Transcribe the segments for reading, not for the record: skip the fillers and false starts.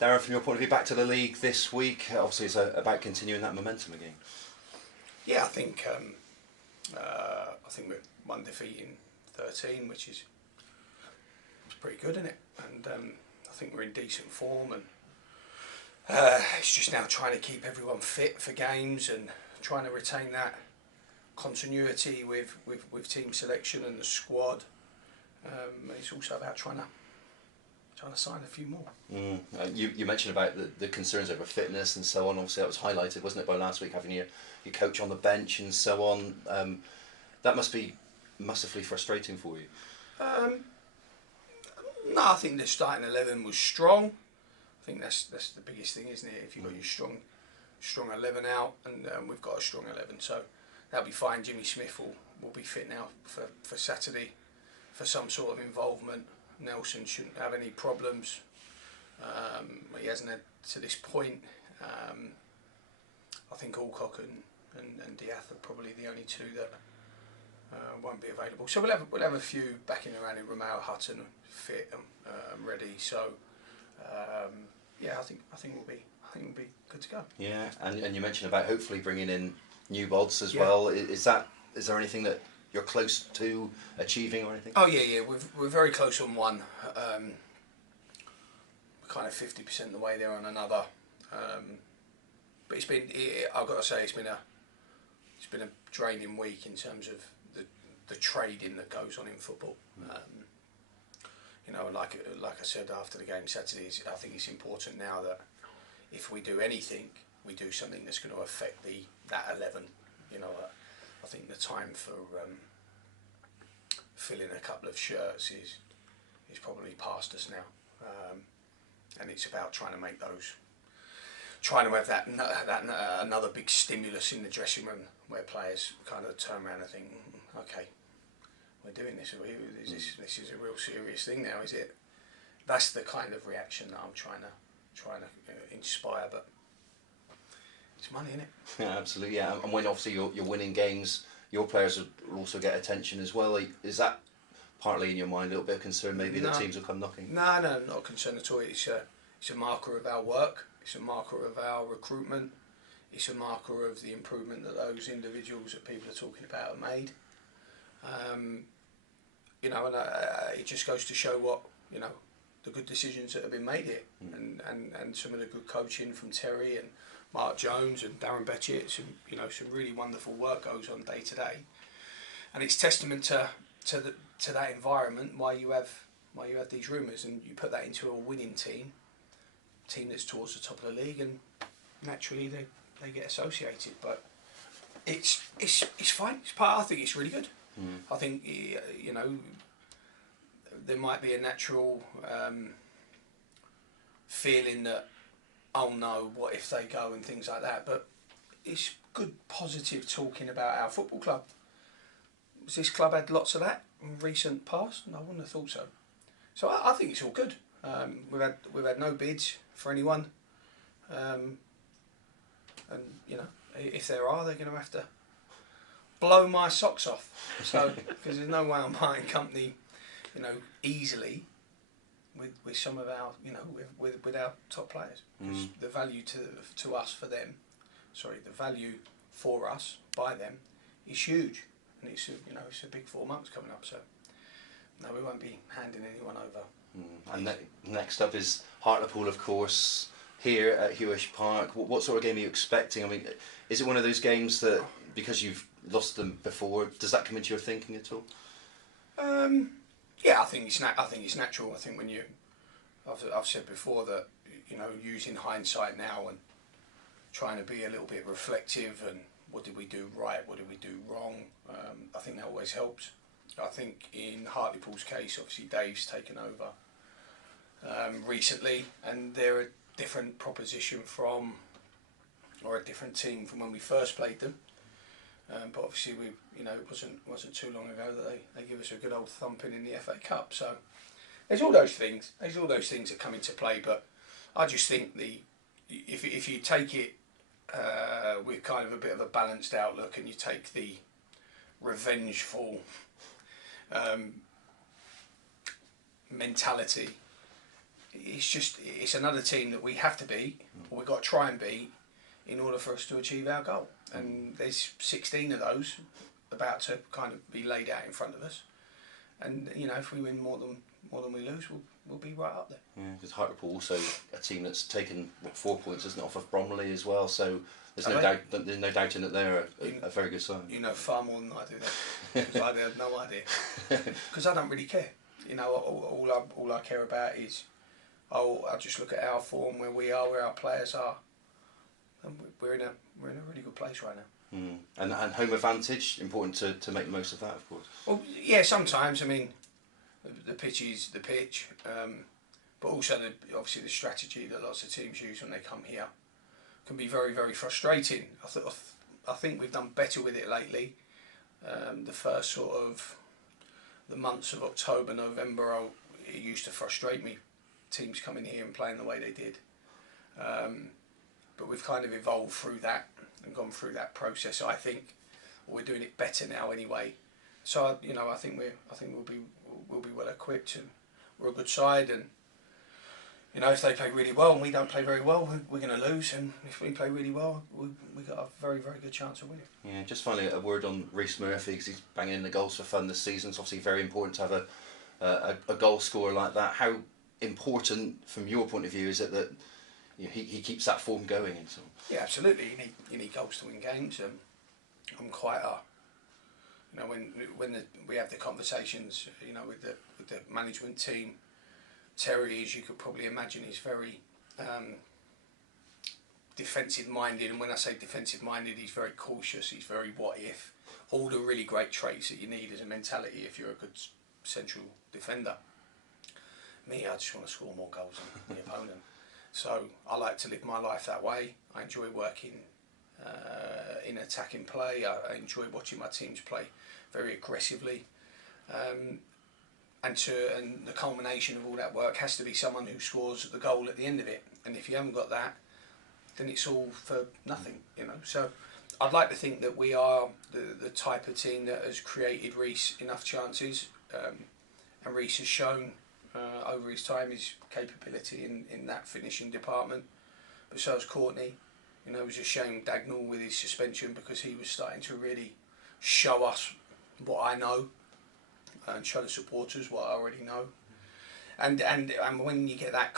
Darren, from your point of view, back to the league this week. Obviously, it's about continuing that momentum again. Yeah, I think we're one defeat in 13, which is pretty good, isn't it? And I think we're in decent form, and it's just now trying to keep everyone fit for games and trying to retain that continuity with team selection and the squad. It's also about trying to sign a few more. You mentioned about the concerns over fitness and so on. Obviously, that was highlighted, wasn't it, by last week, having your coach on the bench and so on. That must be massively frustrating for you. No, I think the starting 11 was strong. I think that's the biggest thing, isn't it? If you've got your strong 11 out, and we've got a strong 11, so that'll be fine. Jimmy Smith will be fit now for Saturday for some sort of involvement. Nelson shouldn't have any problems. He hasn't had to this point. I think Alcock and Diath are probably the only two that won't be available. So we'll have a few backing around in Romeo Hutton fit and ready. So yeah, I think we'll be good to go. Yeah, and you mentioned about hopefully bringing in new bods as well. Is there anything that you're close to achieving or anything? Oh yeah. We're very close on one. We're kind of 50% the way there on another. But I've got to say, it's been a draining week in terms of the trading that goes on in football. Like I said after the game Saturday, I think it's important now that if we do anything, we do something that's going to affect that 11. I think the time for filling a couple of shirts is probably past us now, and it's about trying to have that another big stimulus in the dressing room where players kind of turn around and think, okay, we're doing this. This is a real serious thing now, is it? That's the kind of reaction that I'm trying to inspire, but it's money, isn't it? Yeah, absolutely. Yeah, and when obviously you're winning games, your players will also get attention as well. Is that partly in your mind a little bit of concern? Maybe that teams will come knocking. No, not a concern at all. It's a marker of our work. It's a marker of our recruitment. It's a marker of the improvement that those individuals that people are talking about have made. And it just goes to show what the good decisions that have been made here, and some of the good coaching from Terry and Mark Jones and Darren Betchett. Some really wonderful work goes on day to day, and it's testament to that environment why you have these rumours, and you put that into a winning team that's towards the top of the league, and naturally they get associated. But it's fine. I think it's really good. I think there might be a natural feeling that, oh no, what if they go and things like that. But it's good, positive talking about our football club. Has this club had lots of that in recent past? No, I wouldn't have thought so. So I think it's all good. We've had no bids for anyone, and if there are, they're going to have to blow my socks off. So because there's no way I'm buying company, easily with some of our, with our top players. The value to us for them, the value for us by them is huge, and it's a big 4 months coming up. So no, we won't be handing anyone over. And next up is Hartlepool, of course, here at Hewish Park. What sort of game are you expecting? I mean, is it one of those games that, because you've lost them before, does that come into your thinking at all? Yeah, I think it's natural. I think when I've said before that, using hindsight now and trying to be a little bit reflective and what did we do right, what did we do wrong, I think that always helps. I think in Hartlepool's case, obviously Dave's taken over recently, and they're a different proposition or a different team from when we first played them. But obviously it wasn't too long ago that they give us a good old thumping in the FA Cup. So there's all those things. That come into play. But I just think if you take it with kind of a bit of a balanced outlook, and you take the revengeful mentality, it's another team that we have to beat, or we've got to try and beat, in order for us to achieve our goal. And there's 16 of those about to kind of be laid out in front of us. And you know, if we win more than we lose, we'll be right up there. Yeah, because Hartlepool also a team that's taken 4 points, isn't it, off of Bromley as well. So there's no doubt. There's no doubting that they're a very good side. You know far more than I do that, because I have no idea. Because I don't really care. You know, all I care about is, I just look at our form, where we are, where our players are, and we're in a really good place right now. And home advantage, important to make the most of that, of course. Well, yeah, sometimes. I mean, the pitch is the pitch, but also obviously the strategy that lots of teams use when they come here can be very, very frustrating. I think we've done better with it lately. The first sort of the months of October, November, it used to frustrate me, teams coming here and playing the way they did. But we've kind of evolved through that and gone through that process. So I think we're doing it better now anyway. So you know, I think we'll be well equipped, and we're a good side. And you know, if they play really well and we don't play very well, we're going to lose. And if we play really well, we got a very, very good chance of winning. Yeah, just finally a word on Rhys Murphy, because he's banging in the goals for fun this season. It's obviously very important to have a goal scorer like that. How important, from your point of view, is it that he keeps that form going? And so yeah, absolutely. You need goals to win games. I'm quite you know, when we have the conversations, you know, with the management team, Terry, as you could probably imagine, is very defensive minded, and when I say defensive minded, he's very cautious. He's very what if, all the really great traits that you need as a mentality if you're a good central defender. Me, I just want to score more goals than the opponent. So I like to live my life that way. I enjoy working in attacking play. I enjoy watching my teams play very aggressively, and the culmination of all that work has to be someone who scores the goal at the end of it. And if you haven't got that, then it's all for nothing, you know. So I'd like to think that we are the type of team that has created Rhys enough chances, and Rhys has shown over his time his capability in that finishing department. But so has Courtney. You know, it was a shame Dagnall with his suspension, because he was starting to really show us what I know and show the supporters what I already know. And when you get that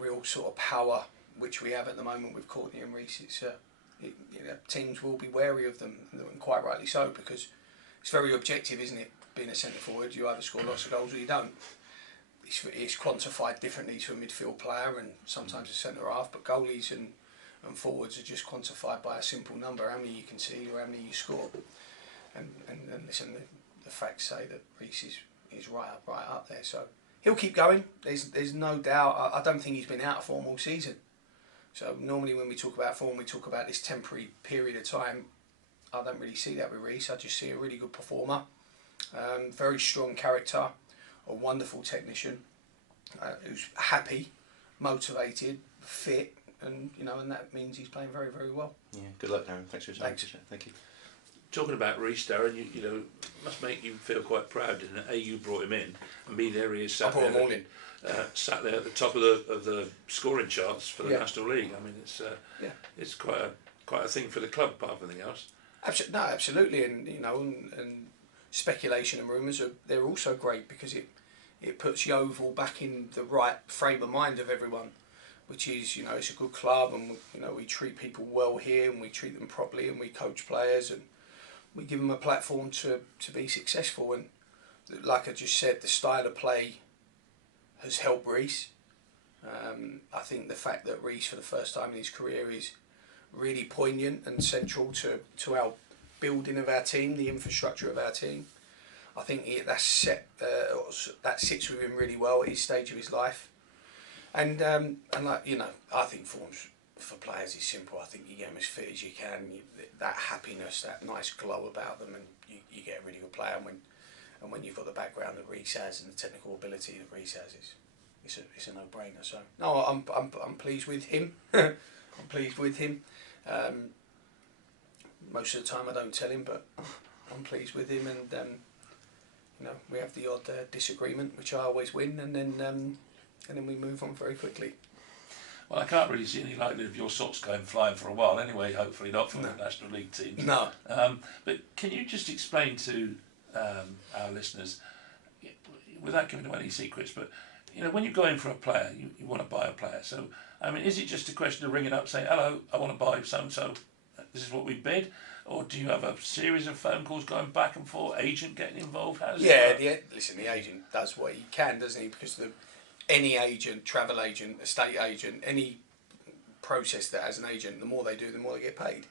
real sort of power, which we have at the moment with Courtney and Rhys, you know, teams will be wary of them, and quite rightly so, because it's very objective, isn't it? Being a centre forward, you either score lots of goals or you don't. It's quantified differently to a midfield player and sometimes a centre half, but goalies and forwards are just quantified by a simple number: how many you concede or how many you score. And listen, the facts say that Rhys is right up there. So he'll keep going. There's no doubt. I don't think he's been out of form all season. So normally when we talk about form, we talk about this temporary period of time. I don't really see that with Rhys. I just see a really good performer, very strong character, a wonderful technician, who's happy, motivated, fit, and you know, and that means he's playing very, very well. Yeah, good luck, Darren. Thanks for your time. Thanks. Thank you. Talking about Rhys, Darren, you know, must make you feel quite proud, didn't it? A, you brought him in, and B, there he is sat there at the top of the scoring charts for the National League. I mean, it's quite a thing for the club, apart from anything else. Absolutely, and you know, and speculation and rumours they're also great, because it puts Yeovil back in the right frame of mind of everyone, which is, you know, it's a good club, and you know, we treat people well here, and we treat them properly, and we coach players, and we give them a platform to be successful. And like I just said, the style of play has helped Rhys. I think the fact that Rhys, for the first time in his career, is really poignant and central to our building of our team, the infrastructure of our team. I think that sits with him really well at his stage of his life. And like, you know, I think forms for players is simple. I think you get them as fit as you can. That happiness, that nice glow about them, and you get a really good player. And when you've got the background that Rhys has and the technical ability that Rhys has, it's a no-brainer. So no, I'm pleased with him. I'm pleased with him. Most of the time I don't tell him, but I'm pleased with him. And you know, we have the odd disagreement, which I always win, and then and then we move on very quickly. Well, I can't really see any likelihood of your socks going flying for a while anyway, hopefully not for the National League teams. No. But can you just explain to our listeners, without giving away any secrets, but when you go in for a player, you want to buy a player. So, I mean, is it just a question of ringing up saying, hello, I want to buy so-and-so, this is what we bid? Or do you have a series of phone calls going back and forth, agent getting involved? How does it work? Listen, the agent does what he can, doesn't he? Because any agent, travel agent, estate agent, any process that has an agent, the more they do, the more they get paid.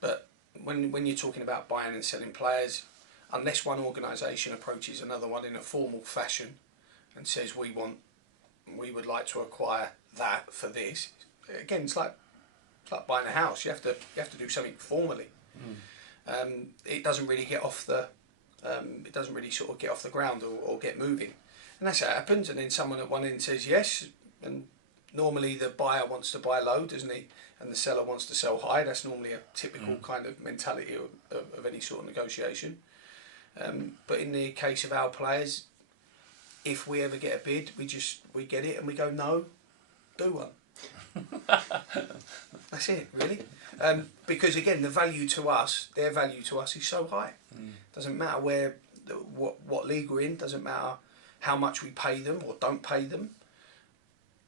But when you're talking about buying and selling players, unless one organisation approaches another one in a formal fashion and says we would like to acquire that for this, again it's like buying a house. You have to do something formally. It doesn't really get off the it doesn't really sort of get off the ground or get moving, and that's how it happens. And then someone at one end says yes, and normally the buyer wants to buy low, doesn't he? And the seller wants to sell high. That's normally a typical kind of mentality of any sort of negotiation. But in the case of our players, if we ever get a bid, we get it and we go, no, do one. That's it, really. Because again, the value to us, their value to us is so high. Doesn't matter what league we're in, doesn't matter how much we pay them or don't pay them.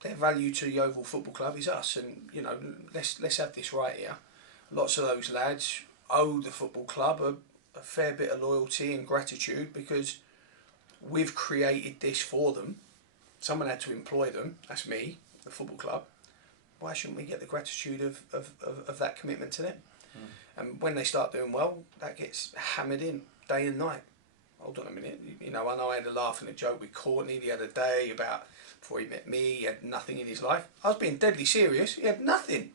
Their value to the Yeovil Football Club is us, and let's have this right here. Lots of those lads owe the football club a fair bit of loyalty and gratitude because we've created this for them. Someone had to employ them. That's me, the football club. Why shouldn't we get the gratitude of that commitment to them? And when they start doing well, that gets hammered in day and night. Hold on a minute. I know I had a laugh and a joke with Courtney the other day about before he met me, he had nothing in his life. I was being deadly serious. He had nothing.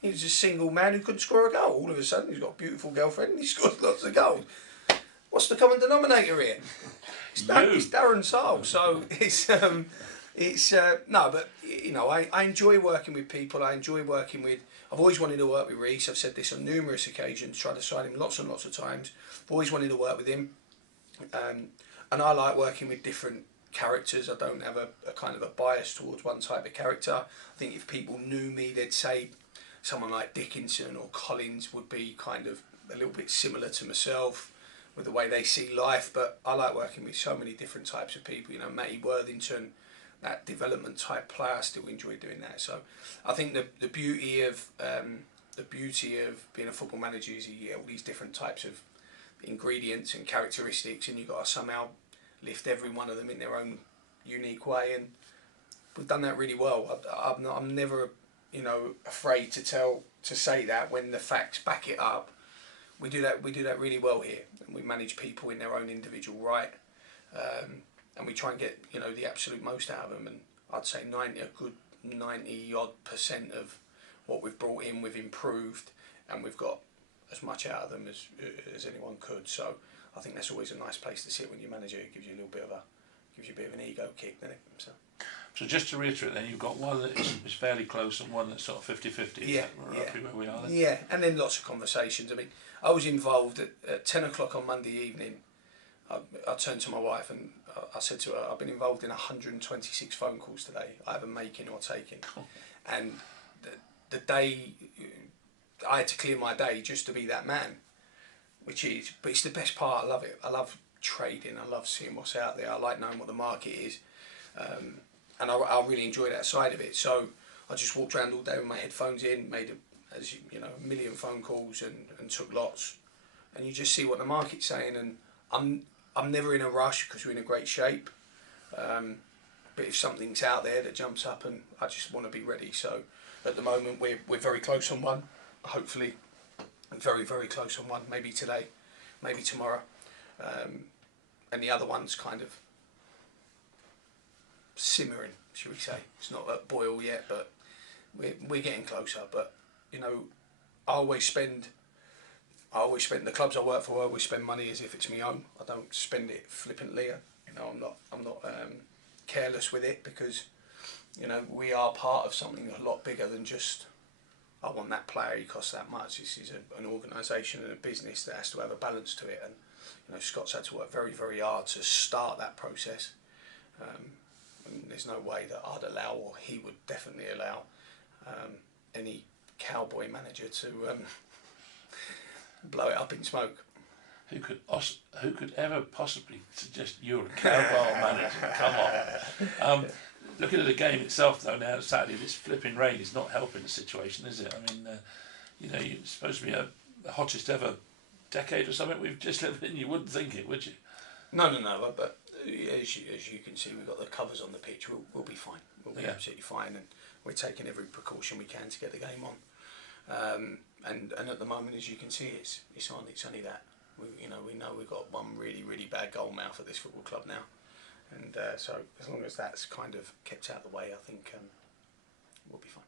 He was a single man who couldn't score a goal. All of a sudden, he's got a beautiful girlfriend and he scores lots of goals. What's the common denominator here? It's Darren Sarll. So I enjoy working with people. I enjoy working with. I've always wanted to work with Rhys. I've said this on numerous occasions. Tried to sign him lots and lots of times. I've always wanted to work with him, and I like working with different characters. I don't have a kind of a bias towards one type of character. I think if people knew me, they'd say someone like Dickinson or Collins would be kind of a little bit similar to myself with the way they see life. But I like working with so many different types of people. Matty Worthington, that development type player, I still enjoy doing that. So I think the beauty of being a football manager is you get all these different types of ingredients and characteristics, and you've got to somehow lift every one of them in their own unique way, and we've done that really well. I'm never afraid to say that when the facts back it up. We do that really well here, and we manage people in their own individual right, and we try and get the absolute most out of them. And I'd say 90 odd % of what we've brought in, we've improved, and we've got as much out of them as anyone could. So I think that's always a nice place to sit when you manage it. It gives you a little bit of an ego kick, doesn't it? So just to reiterate, then you've got one that is fairly close and one that's sort of 50-50. Yeah, roughly where we are then? Yeah, and then lots of conversations. I mean, I was involved at 10 o'clock on Monday evening. I turned to my wife and I said to her, I've been involved in 126 phone calls today. I haven't making or taking. And the day, I had to clear my day just to be that man, but it's the best part. I love it. I love trading. I love seeing what's out there. I like knowing what the market is. And I really enjoy that side of it. So I just walked around all day with my headphones in, made a million phone calls and took lots. And you just see what the market's saying. And I'm never in a rush because we're in a great shape. But if something's out there that jumps up, and I just want to be ready. So at the moment we're very close on one. Hopefully, very very close on one. Maybe today, maybe tomorrow. And the other one's kind of simmering, should we say? It's not at boil yet, but we're getting closer. But I always spend the clubs I work for. I always spend money as if it's my own. I don't spend it flippantly. I'm not careless with it because we are part of something a lot bigger than just I want that player. He costs that much. This is an organisation and a business that has to have a balance to it. And Scott's had to work very very hard to start that process. And there's no way that I'd allow, or he would definitely allow, any cowboy manager to blow it up in smoke. Who could ever possibly suggest you're a cowboy manager? Come on. Looking at the game itself, though, now Saturday, this flipping rain is not helping the situation, is it? I mean, it's supposed to be the hottest ever decade or something we've just lived in. You wouldn't think it, would you? No. But as you can see, we've got the covers on the pitch. We'll be fine. We'll be absolutely fine, and we're taking every precaution we can to get the game on. And at the moment, as you can see, it's on. It's only that. We know we've got one really, really bad goal mouth at this football club now, and so as long as that's kind of kept out of the way, I think we'll be fine.